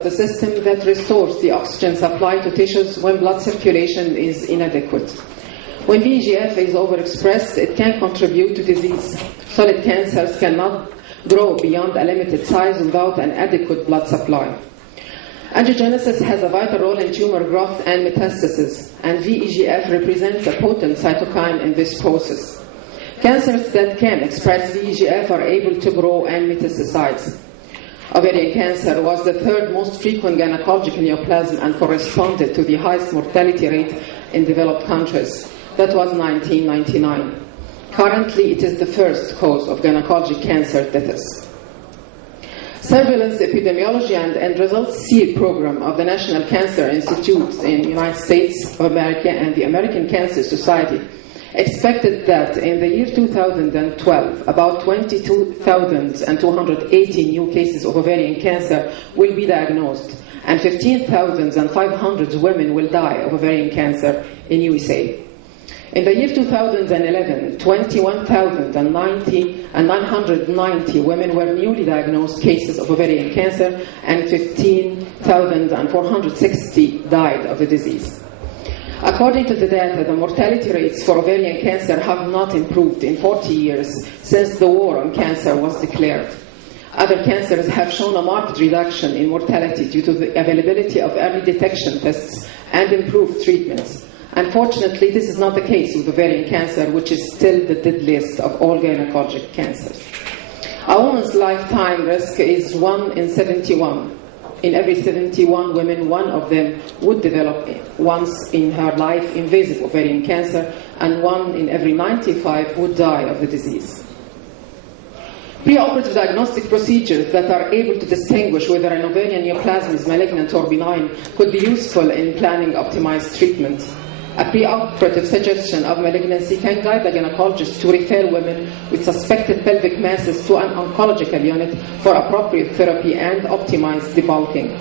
the system that restores the oxygen supply to tissues when blood circulation is inadequate. When VEGF is overexpressed, it can contribute to disease. Solid cancers cannot grow beyond a limited size without an adequate blood supply. Angiogenesis has a vital role in tumor growth and metastasis, and VEGF represents a potent cytokine in this process. Cancers that can express VEGF are able to grow and metastasize. Ovarian cancer was the third most frequent gynecologic neoplasm and corresponded to the highest mortality rate in developed countries. That was 1999. Currently, it is the first cause of gynecologic cancer deaths. Surveillance Epidemiology and End Results SEER program of the National Cancer Institute in the United States of America and the American Cancer Society expected that in the year 2012, about 22,280 new cases of ovarian cancer will be diagnosed, and 15,500 women will die of ovarian cancer in USA. In the year 2011, 21,990 women were newly diagnosed cases of ovarian cancer, and 15,460 died of the disease. According to the data, the mortality rates for ovarian cancer have not improved in 40 years since the war on cancer was declared. Other cancers have shown a marked reduction in mortality due to the availability of early detection tests and improved treatments. Unfortunately, this is not the case with ovarian cancer, which is still the deadliest of all gynecologic cancers. A woman's lifetime risk is 1 in 71. In every 71 women, one of them would develop once in her life invasive ovarian cancer, and 1 in every 95 would die of the disease. Preoperative diagnostic procedures that are able to distinguish whether an ovarian neoplasm is malignant or benign could be useful in planning optimized treatment. A preoperative suggestion of malignancy can guide the gynecologist to refer women with suspected pelvic masses to an oncological unit for appropriate therapy and optimized debulking.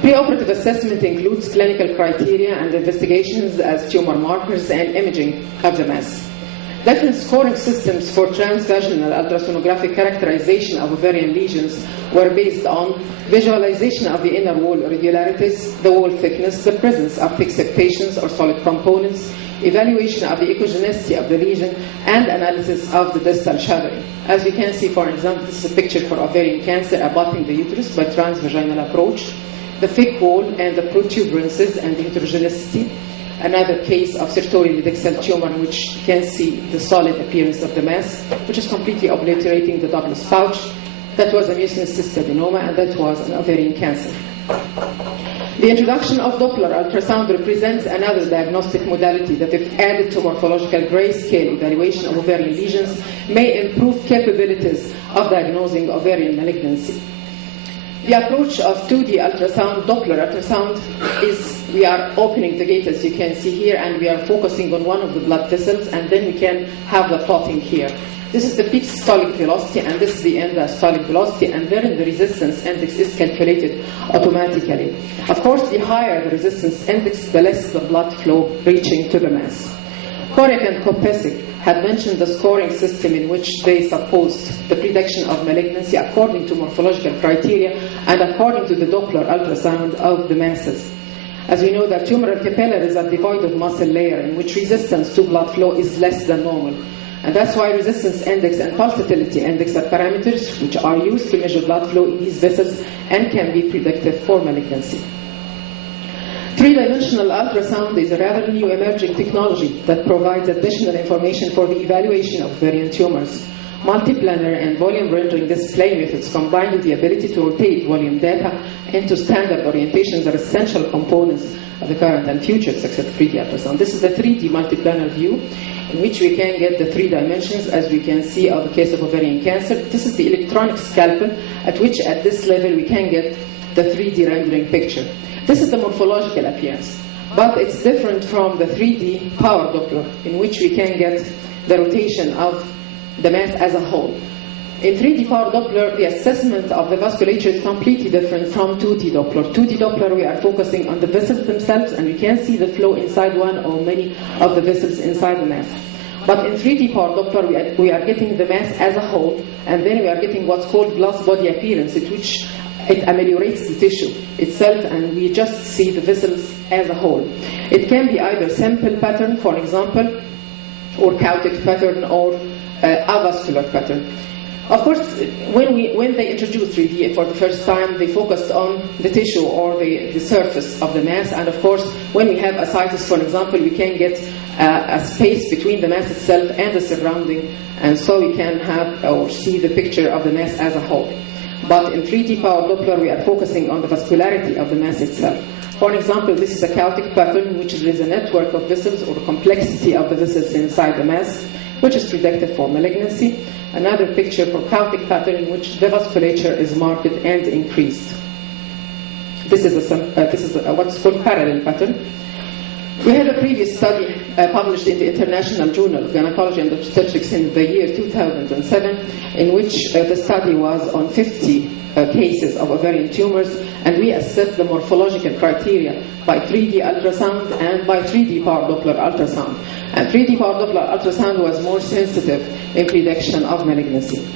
Preoperative assessment includes clinical criteria and investigations as tumor markers and imaging of the mass. Different scoring systems for transvaginal ultrasonographic characterization of ovarian lesions were based on visualization of the inner wall irregularities, the wall thickness, the presence of thick septations or solid components, evaluation of the echogenicity of the lesion, and analysis of the distal shadowing. As you can see, for example, this is a picture for ovarian cancer abutting the uterus by transvaginal approach, the thick wall and the protuberances and the heterogeneity. Another case of sertorial lidexal tumor in which you can see the solid appearance of the mass, which is completely obliterating the Douglas pouch. That was a mucinous cystadenoma, and that was an ovarian cancer. The introduction of Doppler ultrasound represents another diagnostic modality that, if added to morphological grayscale evaluation of ovarian lesions, may improve capabilities of diagnosing ovarian malignancy. The approach of 2D ultrasound, Doppler ultrasound, is we are opening the gate, as you can see here, and we are focusing on one of the blood vessels, and then we can have the plotting here. This is the peak systolic velocity, and this is the end systolic velocity, and then the resistance index is calculated automatically. Of course, the higher the resistance index, the less the blood flow reaching to the mass. Korek and Kopesic had mentioned the scoring system in which they supposed the prediction of malignancy according to morphological criteria and according to the Doppler ultrasound of the masses. As we know, that tumoral capillaries are devoid of muscle layer in which resistance to blood flow is less than normal. And that's why resistance index and pulsatility index are parameters which are used to measure blood flow in these vessels and can be predictive for malignancy. Three-dimensional ultrasound is a rather new emerging technology that provides additional information for the evaluation of ovarian tumors. Multiplanar and volume rendering display methods combined with the ability to rotate volume data into standard orientations are essential components of the current and future success of 3D ultrasound. This is the 3D multiplanar view in which we can get the 3 dimensions, as we can see of the case of ovarian cancer. This is the electronic scalpel at which at this level we can get the 3D rendering picture. This is the morphological appearance, but it's different from the 3D power Doppler in which we can get the rotation of the mass as a whole. In 3D power Doppler, the assessment of the vasculature is completely different from 2D Doppler. 2D Doppler, we are focusing on the vessels themselves, and we can see the flow inside one or many of the vessels inside the mass. But in 3D power Doppler, we are getting the mass as a whole, and then we are getting what's called glass body appearance, in which it ameliorates the tissue itself, and we just see the vessels as a whole. It can be either simple pattern, for example, or chaotic pattern, or avascular pattern. Of course, when they introduced 3D for the first time, they focused on the tissue or the surface of the mass. And of course, when we have ascites, for example, we can get a space between the mass itself and the surrounding, and so we can have or see the picture of the mass as a whole. But in 3D power Doppler, we are focusing on the vascularity of the mass itself. For example, this is a chaotic pattern, which is a network of vessels or complexity of the vessels inside the mass, which is predictive for malignancy. Another picture for chaotic pattern in which the vasculature is marked and increased. This is what's called parallel pattern. We had a previous study published in the International Journal of Gynecology and Obstetrics in the year 2007, in which the study was on 50 cases of ovarian tumors, and we assessed the morphological criteria by 3D ultrasound and by 3D power Doppler ultrasound. And 3D power Doppler ultrasound was more sensitive in prediction of malignancy.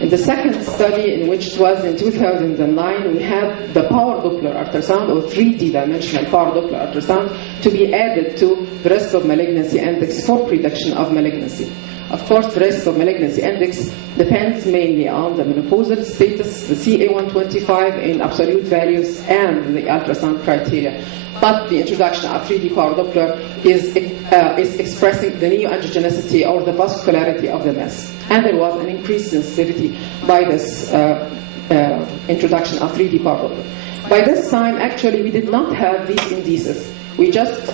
In the second study, in which it was in 2009, we had the power Doppler ultrasound, or 3D dimensional power Doppler ultrasound, to be added to the risk of malignancy index for prediction of malignancy. Of course, the risk of malignancy index depends mainly on the menopausal status, the CA125 in absolute values, and the ultrasound criteria. But the introduction of 3D power Doppler is expressing the neoangiogenicity or the vascularity of the mass. And there was an increased sensitivity by this introduction of 3D power Doppler. By this time, actually, we did not have these indices. We just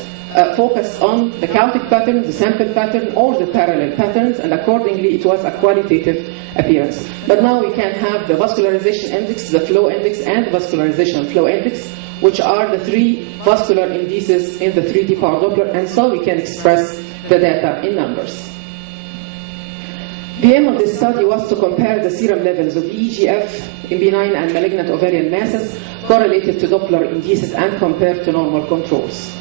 focused on the chaotic pattern, the sample pattern, or the parallel patterns, and accordingly it was a qualitative appearance. But now we can have the vascularization index, the flow index, and the vascularization flow index, which are the three vascular indices in the 3D power Doppler, and so we can express the data in numbers. The aim of this study was to compare the serum levels of EGF in benign and malignant ovarian masses correlated to Doppler indices and compared to normal controls.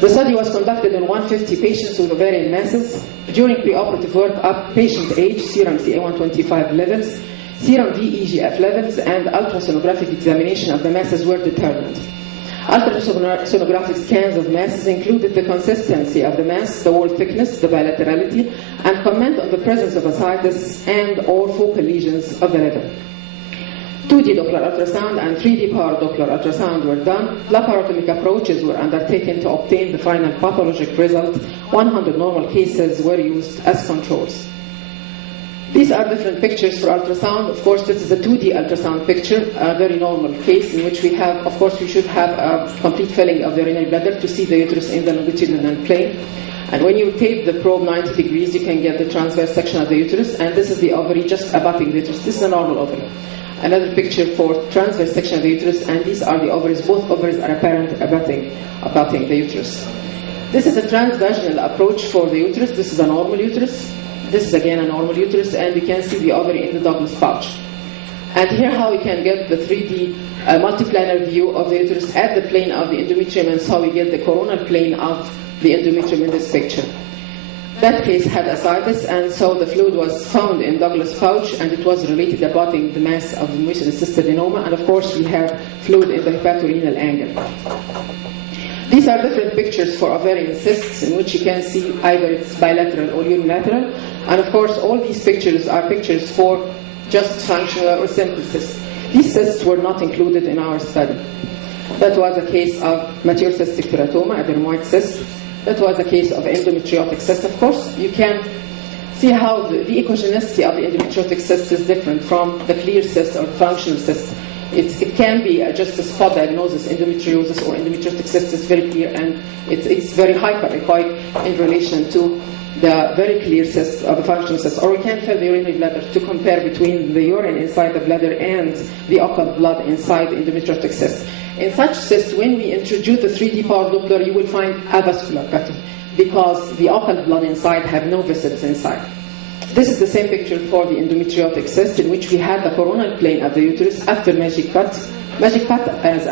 The study was conducted on 150 patients with ovarian masses. During preoperative workup, patient age, serum CA125 levels, serum VEGF levels, and ultrasonographic examination of the masses were determined. Ultrasonographic scans of masses included the consistency of the mass, the wall thickness, the bilaterality, and comment on the presence of ascites and or focal lesions of the liver. 2D Doppler ultrasound and 3D power Doppler ultrasound were done. Laparotomic approaches were undertaken to obtain the final pathologic result. 100 normal cases were used as controls. These are different pictures for ultrasound. Of course, this is a 2D ultrasound picture, a very normal case in which we have, of course, we should have a complete filling of the urinary bladder to see the uterus in the longitudinal plane. And when you tape the probe 90 degrees, you can get the transverse section of the uterus, and this is the ovary just abutting the uterus. This is a normal ovary. Another picture for transverse section of the uterus, and these are the ovaries. Both ovaries are apparent abutting the uterus. This is a transvaginal approach for the uterus. This is a normal uterus. This is again a normal uterus, and we can see the ovary in the Douglas pouch. And here how we can get the 3D multiplanar view of the uterus at the plane of the endometrium, and so we get the coronal plane of the endometrium in this picture. That case had ascites, and so the fluid was found in Douglas pouch, and it was related abutting the mass of the mucinous adenoma, and of course we have fluid in the hepatorenal angle. These are different pictures for ovarian cysts, in which you can see either it's bilateral or unilateral, and of course all these pictures are pictures for just functional or simple cysts. These cysts were not included in our study. That was a case of mature cystic teratoma, a dermoid cyst. That was a case of endometriotic cyst. Of course, you can see how the echogenicity of the endometriotic cyst is different from the clear cyst or functional cyst. It can be just a spot diagnosis, endometriosis or endometriotic cyst is very clear, and it's very hyperechoic in relation to the very clear cyst or the functional cyst. Or we can fill the urinary bladder to compare between the urine inside the bladder and the occult blood inside the endometriotic cyst. In such cysts, when we introduce the 3D power Doppler, you will find avascular pattern because the occult blood inside have no vessels inside. This is the same picture for the endometriotic cyst, in which we had the coronal plane of the uterus after magic cut. Magic cut is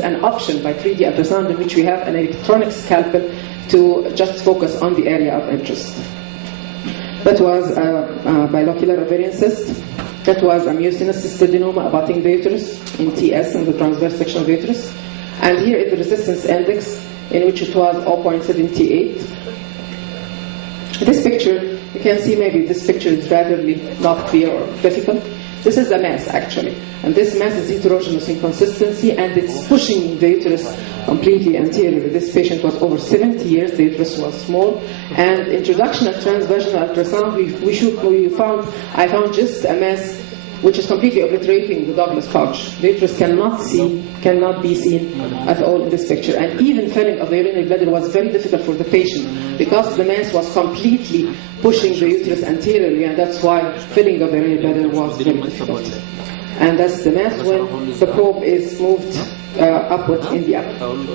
an option by 3D ultrasound, in which we have an electronic scalpel to just focus on the area of interest. That was a bilocular ovarian cyst. That was a mucinous cystadenoma abutting the uterus in TS, in the transverse section of the uterus. And here is the resistance index, in which it was 0.78. This picture, you can see maybe this picture is rather not clear or difficult. This is a mass, actually. And this mass is heterogeneous in consistency, and it's pushing the uterus completely anteriorly. This patient was over 70 years, the uterus was small, and introduction of transvaginal ultrasound, I found just a mass which is completely obliterating the Douglas pouch. The uterus cannot be seen at all in this picture. And even filling of the urinary bladder was very difficult for the patient because the mass was completely pushing the uterus anteriorly, and that's why filling of the urinary bladder was very difficult. And that's the mass when the probe is moved upward in the abdomen.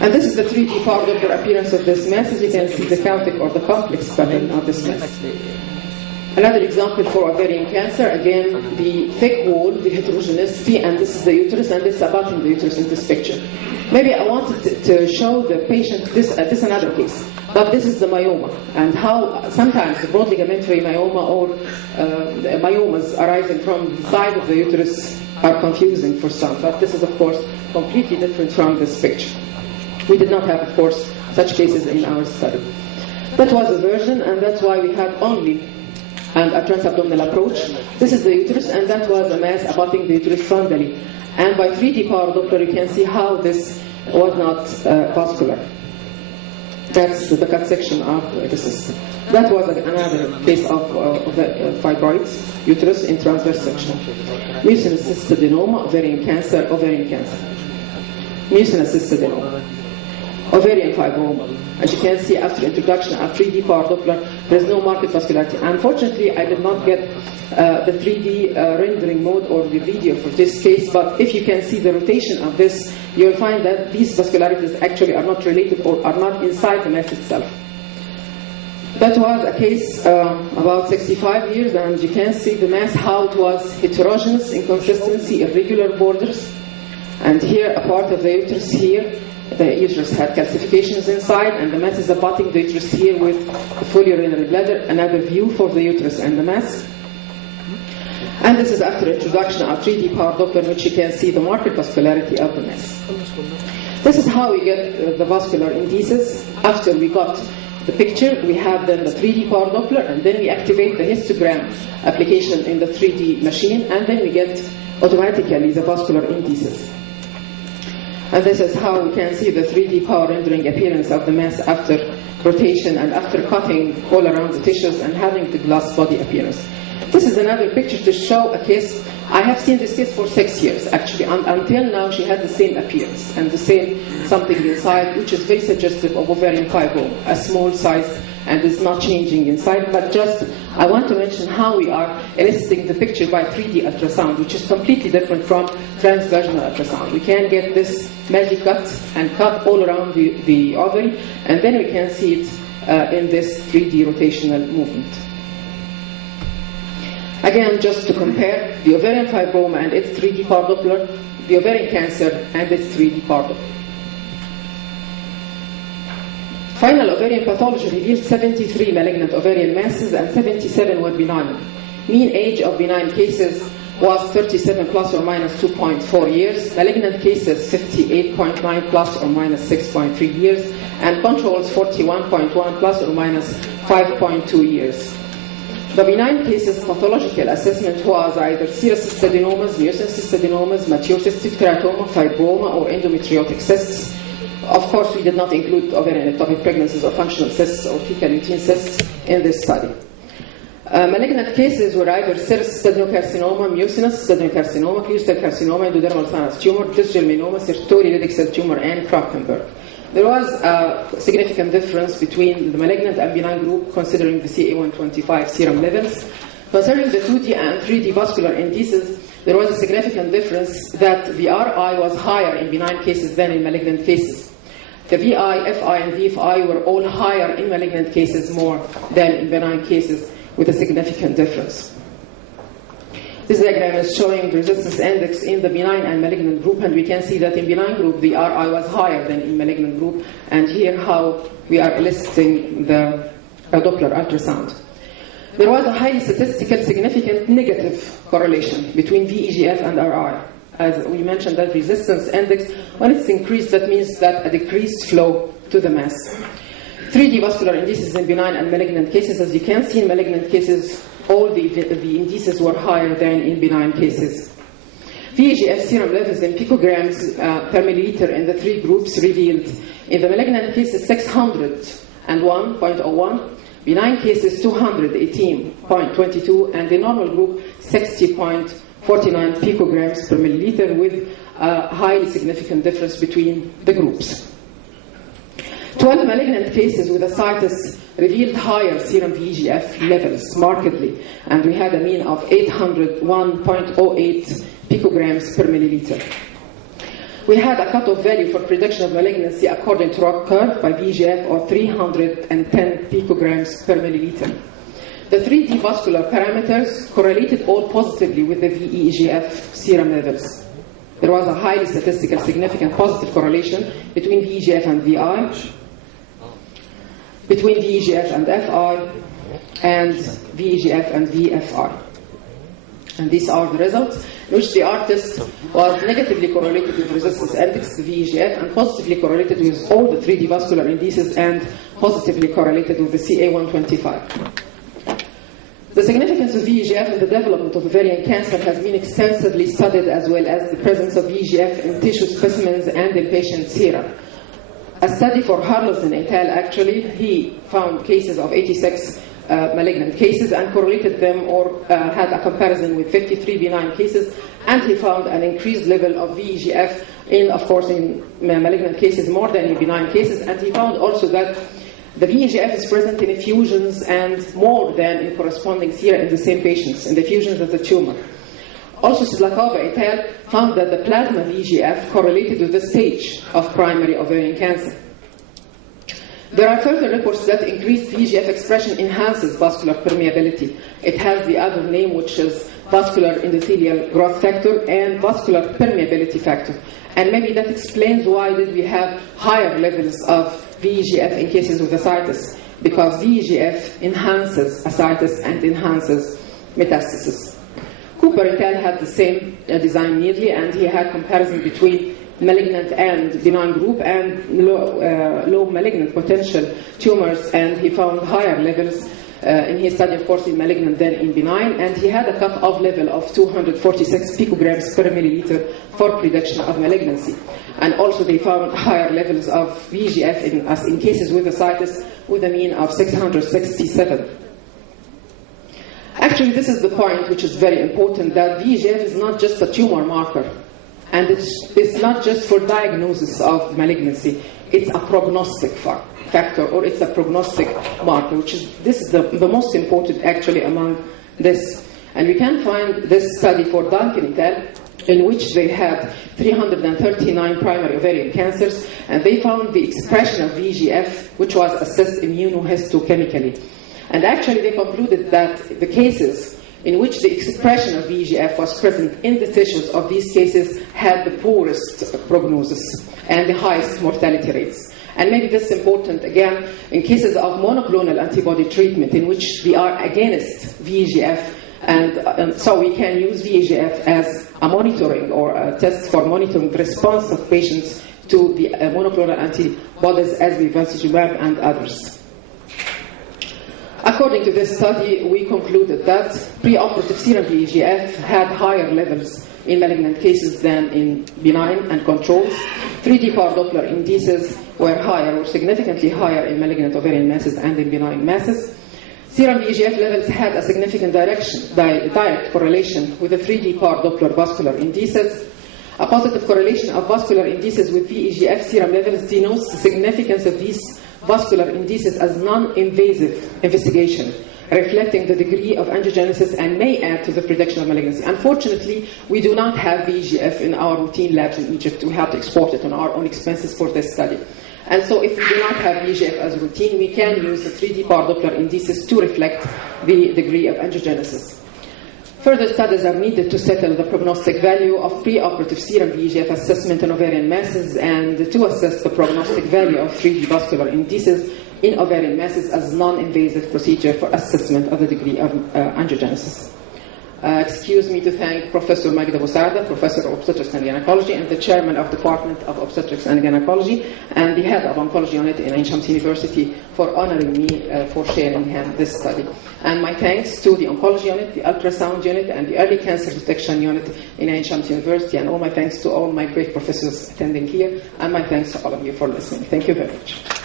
And this is the 3D part of the appearance of this mass. As you can see, the chaotic or the complex pattern of this mass. Another example for ovarian cancer, again, the thick wall, the heterogeneity, and this is the uterus, and this is abutting the uterus in this picture. Maybe I wanted to show the patient this another case, but this is the myoma, and how sometimes the broad ligamentary myoma or the myomas arising from the side of the uterus are confusing for some, but this is, of course, completely different from this picture. We did not have, of course, such cases in our study. That was a version, and that's why we had only a transabdominal approach. This is the uterus, and that was a mass abutting the uterus frontally. And by 3D power Doppler, you can see how this was not vascular. That's the cut section of the system. That was another case of the fibroids, uterus in transverse section. Mucinous cystadenoma, ovarian cancer. Mucinous cystadenoma. Ovarian fibroma. As you can see, after introduction of 3D power Doppler, there is no marked vascularity. Unfortunately, I did not get the 3D rendering mode or the video for this case, but if you can see the rotation of this, you'll find that these vascularities actually are not related or are not inside the mass itself. That was a case about 65 years, and you can see the mass, how it was heterogeneous in consistency, irregular borders. And here, a part of the uterus here, the uterus had calcifications inside, and the mass is abutting the uterus here with the full urinary bladder. Another view for the uterus and the mass. And this is after introduction of 3D power Doppler, which you can see the marked vascularity of the mass. This is how we get the vascular indices. After we got the picture, we have then the 3D power Doppler, and then we activate the histogram application in the 3D machine, and then we get automatically the vascular indices. And this is how we can see the 3D power rendering appearance of the mass after rotation and after cutting all around the tissues and having the glass body appearance. This is another picture to show a case. I have seen this case for 6 years, actually. Until now, she had the same appearance and the same something inside, which is very suggestive of ovarian fibroma, a small size, and it's not changing inside. But just, I want to mention how we are eliciting the picture by 3D ultrasound, which is completely different from transvaginal ultrasound. We can get this magic cut and cut all around the ovary, and then we can see it in this 3D rotational movement. Again, just to compare the ovarian fibroma and its 3D power Doppler, the ovarian cancer and its 3D power Doppler. Final ovarian pathology revealed 73 malignant ovarian masses and 77 were benign. Mean age of benign cases was 37 plus or minus 2.4 years, malignant cases 58.9 plus or minus 6.3 years, and controls 41.1 plus or minus 5.2 years. The benign cases pathological assessment was either serous cystadenomas, mucinous cystadenomas, mature cystic teratoma, fibroma, or endometriotic cysts. Of course, we did not include ovarian ectopic pregnancies or functional cysts or fecal lutein cysts in this study. Malignant cases were either serous cystadenocarcinoma, mucinous cystadenocarcinoma, clear cell carcinoma, endodermal sinus tumor, dysgerminoma, sertoli Leydig cell tumor, and Kraftenberg. There was a significant difference between the malignant and benign group considering the CA125 serum levels. Concerning the 2D and 3D vascular indices, there was a significant difference that the RI was higher in benign cases than in malignant cases. The VI, FI, and DFI were all higher in malignant cases more than in benign cases, with a significant difference. This diagram is showing the resistance index in the benign and malignant group, and we can see that in benign group the RI was higher than in malignant group, and here how we are eliciting the Doppler ultrasound. There was a highly statistical significant negative correlation between VEGF and RI. As we mentioned, that resistance index, when it's increased, that means that a decreased flow to the mass. 3D vascular indices in benign and malignant cases. As you can see, in malignant cases, all the indices were higher than in benign cases. VEGF serum levels in picograms per milliliter in the three groups revealed in the malignant cases 601.01, benign cases 218.22, and the normal group 60.49 picograms per milliliter, with a highly significant difference between the groups. 12 malignant cases with ascites revealed higher serum VEGF levels markedly, and we had a mean of 801.08 picograms per milliliter. We had a cutoff value for prediction of malignancy according to ROC curve by VEGF of 310 picograms per milliliter. The 3D vascular parameters correlated all positively with the VEGF serum levels. There was a highly statistical significant positive correlation between VEGF and VI, between VEGF and FI, and VEGF and VFI. And these are the results, in which the R-test was negatively correlated with resistance index, the VEGF, and positively correlated with all the 3D vascular indices, and positively correlated with the CA125. The significance of VEGF in the development of ovarian cancer has been extensively studied, as well as the presence of VEGF in tissue specimens and in patient serum. A study for Harlison et al. Actually, he found cases of 86 malignant cases and correlated them, or had a comparison with 53 benign cases, and he found an increased level of VEGF in, of course, in malignant cases more than in benign cases, and he found also that the VEGF is present in effusions and more than in corresponding sera in the same patients, in the effusions of the tumor. Also, Sidlakova et al. Found that the plasma VEGF correlated with the stage of primary ovarian cancer. There are further reports that increased VEGF expression enhances vascular permeability. It has the other name, which is vascular endothelial growth factor and vascular permeability factor. And maybe that explains why did we have higher levels of VEGF in cases with ascites, because VEGF enhances ascites and enhances metastasis. Cooper et al. Had the same design nearly, and he had comparison between malignant and benign group and low malignant potential tumors, and he found higher levels in his study, of course, in malignant than in benign, and he had a cut-off level of 246 picograms per milliliter for prediction of malignancy. And also they found higher levels of VEGF in cases with ascites with a mean of 667. Actually, this is the point which is very important, that VEGF is not just a tumor marker, and it's not just for diagnosis of malignancy. It's a prognostic factor, or it's a prognostic marker, this is the most important actually among this. And we can find this study for Duncan et al., in which they had 339 primary ovarian cancers, and they found the expression of VEGF, which was assessed immunohistochemically. And actually they concluded that the cases in which the expression of VEGF was present in the tissues of these cases had the poorest prognosis and the highest mortality rates. And maybe this is important, again, in cases of monoclonal antibody treatment in which we are against VEGF, and so we can use VEGF as a monitoring or a test for monitoring the response of patients to the monoclonal antibodies as bevacizumab and others. According to this study, we concluded that preoperative serum VEGF had higher levels in malignant cases than in benign and controls. 3D power Doppler indices were higher, or significantly higher, in malignant ovarian masses and in benign masses. Serum VEGF levels had a significant direct correlation with the 3D power Doppler vascular indices. A positive correlation of vascular indices with VEGF serum levels denotes the significance of these vascular indices as non-invasive investigation, reflecting the degree of angiogenesis and may add to the prediction of malignancy. Unfortunately, we do not have VEGF in our routine labs in Egypt. We have to export it on our own expenses for this study. And so if we do not have VEGF as routine, we can use the 3D power Doppler indices to reflect the degree of angiogenesis. Further studies are needed to settle the prognostic value of preoperative serum VEGF assessment in ovarian masses and to assess the prognostic value of 3D vascular indices in ovarian masses as non-invasive procedure for assessment of the degree of angiogenesis. Excuse me to thank Professor Magda Boussarda, Professor of Obstetrics and Gynecology, and the Chairman of Department of Obstetrics and Gynecology, and the Head of Oncology Unit in Ain Shams University for honoring me for sharing this study. And my thanks to the Oncology Unit, the Ultrasound Unit, and the Early Cancer Detection Unit in Ain Shams University, and all my thanks to all my great professors attending here, and my thanks to all of you for listening. Thank you very much.